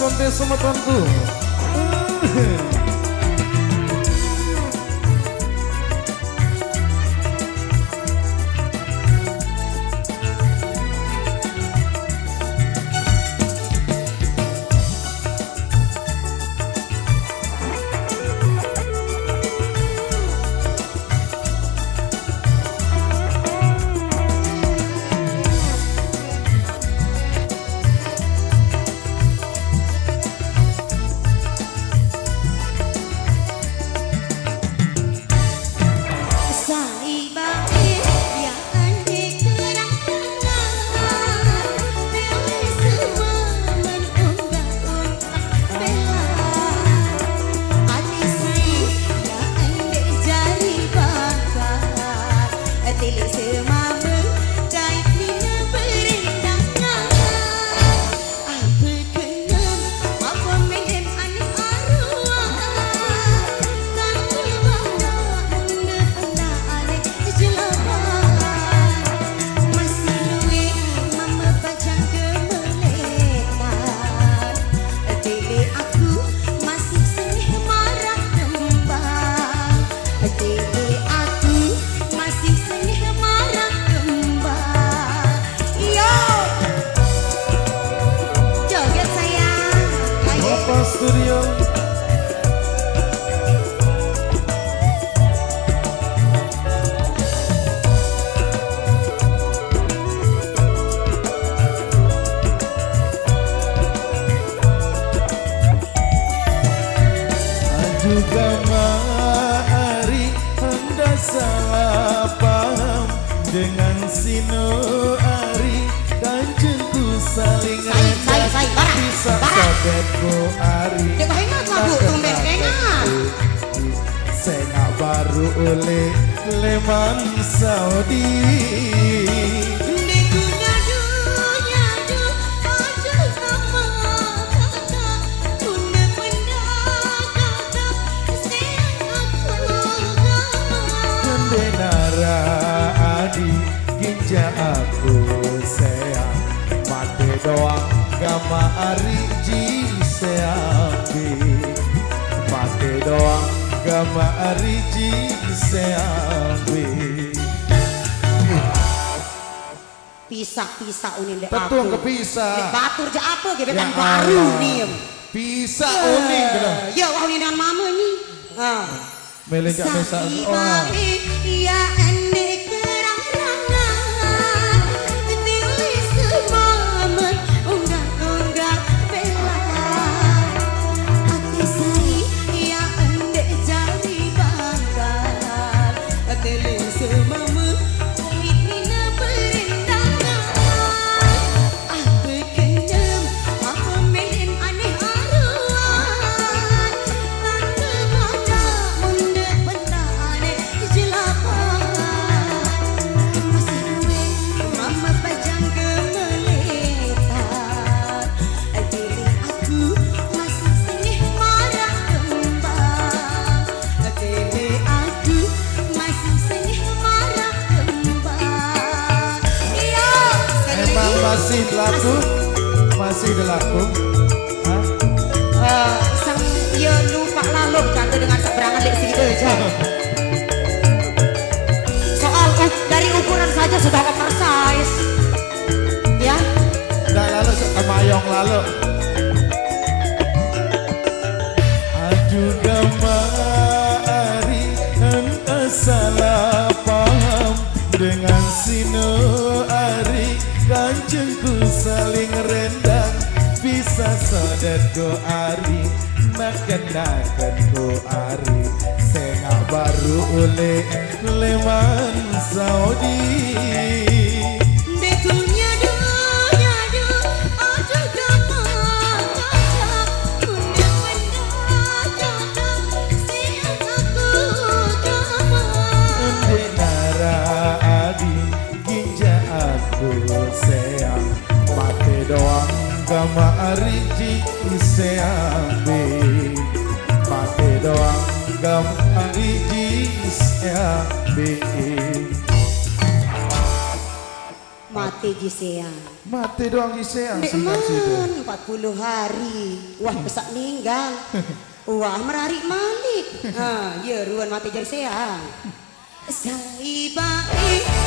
sonte semetonku. Studio juga mari Anda salah paham dengan Sino Ari kanjengku saling bisa sobetku Ari saya baru oleh leman Saudi. Ginja aku sayang mati doang gama ari ji seambi mati doang gama ari ji seambi pisah uning dek betul aku kepisah dek batur aja apa gebetan baru nih pisah uning gitu ya wah uning dengan mama nih melejak desa iya masih berlaku sang ya lupa lalu jatuh dengan seberangan dek segitu aja soal dari ukuran saja sudah oversize ya nggak lalu kemayong lalu juga mari ente salah paham dengan Sino Ari kanjengku saling rendang bisa sodet go Ari naken go Ari sengak baru oleh leman Saudi. Gama ariji seambe mate doang gama ariji seambe mate mati jisean. Mati doang gisean Dek singkat situ. man 40 hari. Wah besak ninggal. Wah merarik malik. Ya ruan mati jisean. Sai baik